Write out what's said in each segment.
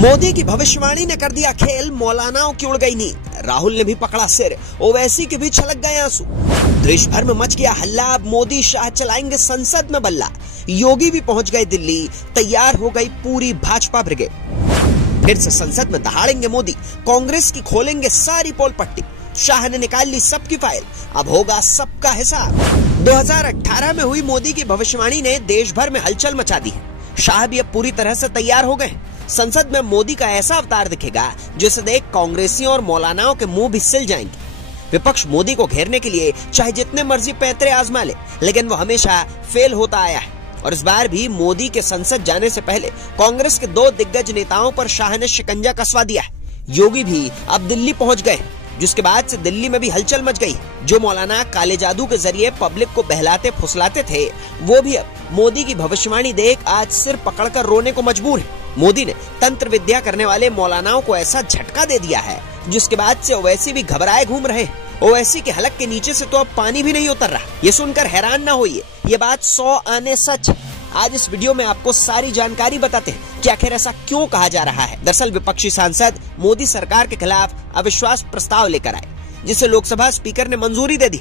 मोदी की भविष्यवाणी ने कर दिया खेल, मौलानाओं की उड़ गई नींद, राहुल ने भी पकड़ा सिर, ओवैसी के भी छलक गए आंसू। देश भर में मच गया हल्ला, अब मोदी शाह चलाएंगे संसद में बल्ला। योगी भी पहुंच गए दिल्ली, तैयार हो गई पूरी भाजपा ब्रिगेड। फिर से संसद में दहाड़ेंगे मोदी, कांग्रेस की खोलेंगे सारी पोल पट्टी। शाह ने निकाल ली सबकी फाइल, अब होगा सबका हिसाब। 2018 में हुई मोदी की भविष्यवाणी ने देश भर में हलचल मचा दी है। शाह भी अब पूरी तरह से तैयार हो गए। संसद में मोदी का ऐसा अवतार दिखेगा जिसे देख कांग्रेसियों और मौलानाओं के मुंह भी सिल जाएंगे। विपक्ष मोदी को घेरने के लिए चाहे जितने मर्जी पैंतरे आजमा ले, लेकिन वो हमेशा फेल होता आया है। और इस बार भी मोदी के संसद जाने से पहले कांग्रेस के 2 दिग्गज नेताओं पर शाह ने शिकंजा कसवा दिया है। योगी भी अब दिल्ली पहुंच गए, जिसके बाद से दिल्ली में भी हलचल मच गई। जो मौलाना काले जादू के जरिए पब्लिक को बहलाते फुसलाते थे, वो भी अब मोदी की भविष्यवाणी देख आज सिर पकड़कर रोने को मजबूर है। मोदी ने तंत्र विद्या करने वाले मौलानाओं को ऐसा झटका दे दिया है, जिसके बाद से ओवैसी भी घबराए घूम रहे हैं। ओवैसी के हलक के नीचे से तो अब पानी भी नहीं उतर रहा। ये सुनकर हैरान ना होइए, ये बात 100 आने सच। आज इस वीडियो में आपको सारी जानकारी बताते हैं कि आखिर ऐसा क्यों कहा जा रहा है। दरअसल विपक्षी सांसद मोदी सरकार के खिलाफ अविश्वास प्रस्ताव लेकर आए, जिसे लोकसभा स्पीकर ने मंजूरी दे दी।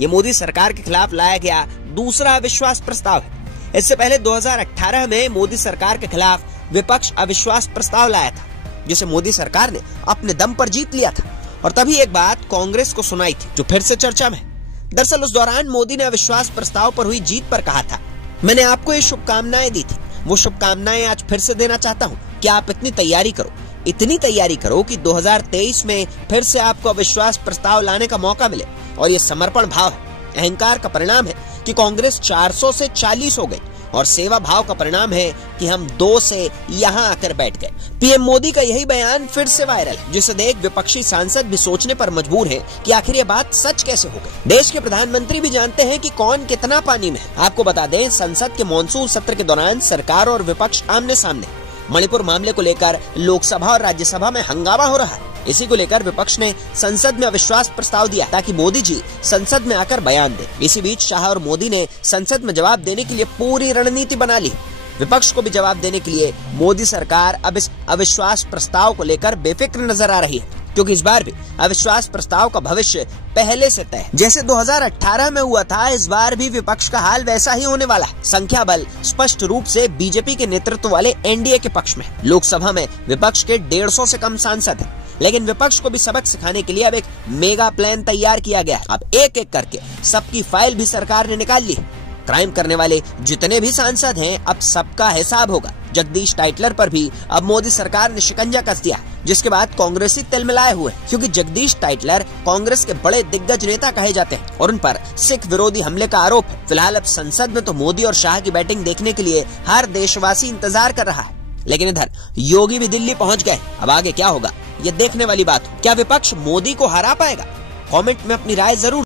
ये मोदी सरकार के खिलाफ लाया गया दूसरा अविश्वास प्रस्ताव है। इससे पहले 2018 में मोदी सरकार के खिलाफ विपक्ष अविश्वास प्रस्ताव लाया था, जिसे मोदी सरकार ने अपने दम पर जीत लिया था। और तभी एक बात कांग्रेस को सुनाई थी, जो फिर से चर्चा में। दरअसल उस दौरान मोदी ने अविश्वास प्रस्ताव पर हुई जीत पर कहा था, मैंने आपको ये शुभकामनाएं दी थी, वो शुभकामनाएं आज फिर से देना चाहता हूँ कि आप इतनी तैयारी करो कि 2023 में फिर से आपको अविश्वास प्रस्ताव लाने का मौका मिले। और ये समर्पण भाव है, अहंकार का परिणाम है कि कांग्रेस 400 से 40 हो गई, और सेवा भाव का परिणाम है कि हम 2 से यहाँ आकर बैठ गए। पीएम मोदी का यही बयान फिर से वायरल है, जिसे देख विपक्षी सांसद भी सोचने पर मजबूर हैं कि आखिर ये बात सच कैसे हो गई। देश के प्रधानमंत्री भी जानते हैं कि कौन कितना पानी में है। आपको बता दें, संसद के मॉनसून सत्र के दौरान सरकार और विपक्ष आमने सामने। मणिपुर मामले को लेकर लोकसभा और राज्यसभा में हंगामा हो रहा है। इसी को लेकर विपक्ष ने संसद में अविश्वास प्रस्ताव दिया ताकि मोदी जी संसद में आकर बयान दें। इसी बीच शाह और मोदी ने संसद में जवाब देने के लिए पूरी रणनीति बना ली। विपक्ष को भी जवाब देने के लिए मोदी सरकार अब इस अविश्वास प्रस्ताव को लेकर बेफिक्र नजर आ रही है, क्योंकि इस बार भी अविश्वास प्रस्ताव का भविष्य पहले से तय है। जैसे 2018 में हुआ था, इस बार भी विपक्ष का हाल वैसा ही होने वाला है। संख्या बल स्पष्ट रूप से बीजेपी के नेतृत्व वाले एनडीए के पक्ष में। लोकसभा में विपक्ष के 150 से कम सांसद हैं, लेकिन विपक्ष को भी सबक सिखाने के लिए अब एक मेगा प्लान तैयार किया गया है। अब एक एक करके सबकी फाइल भी सरकार ने निकाल ली। क्राइम करने वाले जितने भी सांसद हैं, अब सबका हिसाब होगा। जगदीश टाइटलर पर भी अब मोदी सरकार ने शिकंजा कस दिया, जिसके बाद कांग्रेसी तिलमिलाए हुए, क्योंकि जगदीश टाइटलर कांग्रेस के बड़े दिग्गज नेता कहे जाते हैं और उन पर सिख विरोधी हमले का आरोप है। फिलहाल अब संसद में तो मोदी और शाह की बैटिंग देखने के लिए हर देशवासी इंतजार कर रहा है, लेकिन इधर योगी भी दिल्ली पहुंच गए। अब आगे क्या होगा, ये देखने वाली बात हो। क्या विपक्ष मोदी को हरा पाएगा? कमेंट में अपनी राय जरूर